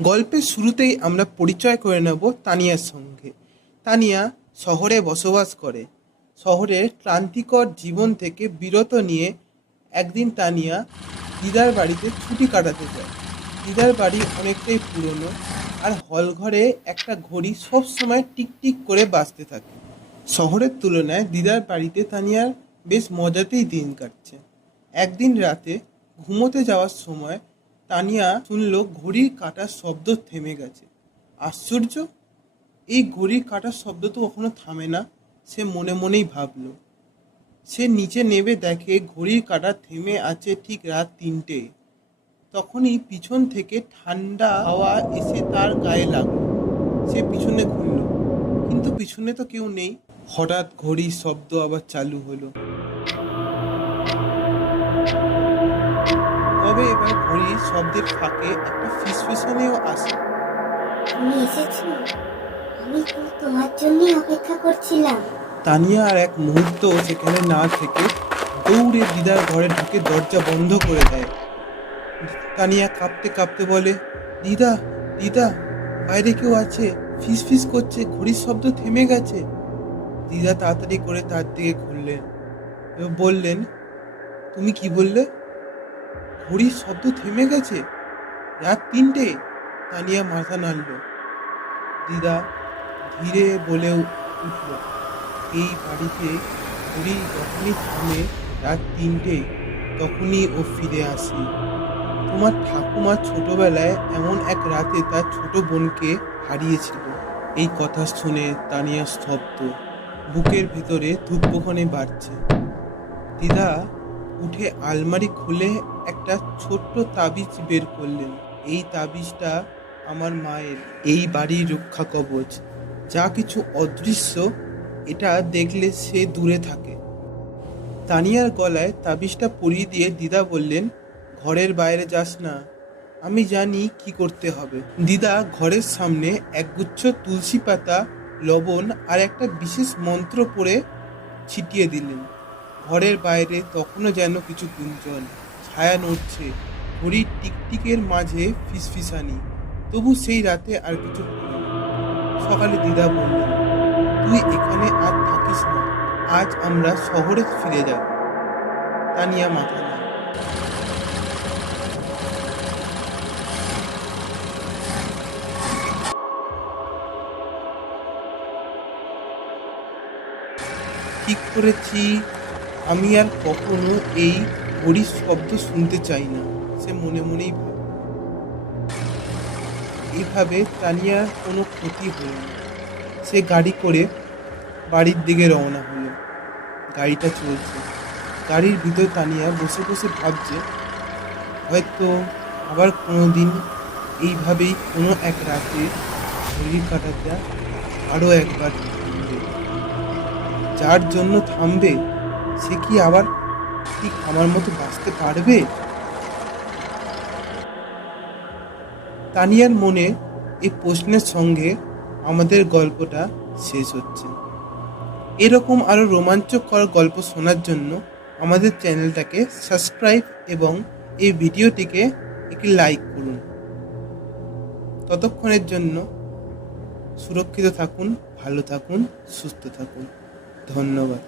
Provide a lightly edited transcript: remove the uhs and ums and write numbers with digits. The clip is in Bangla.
গল্পের শুরুতেই আমরা পরিচয় করে নেব তানিয়ার সঙ্গে। তানিয়া শহরে বসবাস করে। শহরের ক্লান্তিকর জীবন থেকে বিরত নিয়ে একদিন তানিয়া দিদার বাড়িতে ছুটি কাটাতে যায়। দিদার বাড়ি অনেকটাই পুরনো, আর হল ঘরে একটা ঘড়ি সব সময় টিকটিক করে বাজতে থাকে। শহরের তুলনায় দিদার বাড়িতে তানিয়ার বেশ মজাতেই দিন কাটছে। একদিন রাতে ঘুমোতে যাওয়ার সময় তানিয়া শুনল ঘড়ির কাঁটার শব্দ থেমে গেছে। আশ্চর্য, এই ঘড়ির কাঁটার শব্দ তো কখনো থামে না। সে মনে মনেই ভাবল। সে নিচে নেমে দেখে ঘড়ির কাঁটা থেমে আছে ঠিক রাত 3টে। তখনই পিছন থেকে ঠান্ডা হাওয়া এসে তার গায়ে লাগলো। সে পিছনে ঘুরল, কিন্তু পিছনে তো কেউ নেই। হঠাৎ ঘড়ির শব্দ আবার চালু হলো। তবে এবার ঘড়ির শব্দের ফাঁকে একটা ফিসফিসানিও আসে। তুমি এসেছো? আমি তো তোমার জন্যই অপেক্ষা করছিলাম। তানিয়া আর এক মুহূর্ত সেখানে না থেকে দৌড়ে দিদার ঘরে ঢুকে দরজা বন্ধ করে দেয়। তানিয়া কাঁপতে কাঁপতে বলে, দিদা, দিদা, বাইরে কেউ আছে, ফিস ফিস করছে, ঘড়ির শব্দ থেমে গেছে। দিদা তাড়াতাড়ি করে তার দিকে ঘুরলেন এবং বললেন, তুমি কি বললে? ঘড়ির শব্দ থেমে গেছে? রাত 3টে? তানিয়া মাথা নাড়ল। দিদা ধীরে বলে উঠল, এই বাড়িতে ঘড়ি যখনই থামে রাত 3টে, তখনই ও ফিরে আসে। তোমার ঠাকুমা ছোটবেলায় এমন এক রাতে তার ছোট বোনকে হারিয়েছিল। এই কথা শুনে তানিয়া স্তব্ধ, বুকের ভেতরে ধূপকণে বাড়ছে। দিদা উঠে আলমারি খুলে একটা ছোট্ট তাবিজ বের করলেন। এই তাবিজটা আমার মায়ের, এই বাড়ির রক্ষা কবচ। যা কিছু অদৃশ্য, এটা দেখলে সে দূরে থাকে। তানিয়ার গলায় তাবিজটা পরিয়ে দিয়ে দিদা বললেন, ঘরের বাইরে যাস না, আমি জানি কি করতে হবে। দিদা ঘরের সামনে একগুচ্ছ তুলসী পাতা, লবণ আর একটা বিশেষ মন্ত্র পড়ে ছিটিয়ে দিলেন। ঘরের বাইরে তখনও যেন কিছু গুঞ্জন, ছায়া নড়ছে, ঘড়ির টিকটিকের মাঝে ফিসফিসানি। তবু সেই রাতে আর কিছু হলো না। সকালে দিদা বললেন, তুই এখানে আর থাকিস না, আজ আমরা শহরে ফিরে যাব। তানিয়া মাথা নাড়ল। ঠিক করেছি, আমি আর কখনো এই ঘড়ির শব্দ শুনতে চাই না, সে মনে মনেই ভাবে। এইভাবে তানিয়ার কোনো ক্ষতি হলো না। সে গাড়ি করে বাড়ির দিকে রওনা হলো। গাড়িটা চলছে, গাড়ির ভিতর তানিয়া বসে বসে ভাবছে, হয়তো আবার কোনো দিন এইভাবেই কোনো এক রাতে ঘড়ির কাঁটাটা আরও একবার থামবে। যার জন্য থামবে সে কি আবার ঠিক আমার মতো বাঁচতে পারবে? তানিয়ার মনে এই প্রশ্নের সঙ্গে আমাদের গল্পটা শেষ হচ্ছে। এরকম আরও রোমাঞ্চকর গল্প শোনার জন্য আমাদের চ্যানেলটাকে সাবস্ক্রাইব এবং এই ভিডিওটিকে একটি লাইক করুন। ততক্ষণের জন্য সুরক্ষিত থাকুন, ভালো থাকুন, সুস্থ থাকুন। ধন্যবাদ।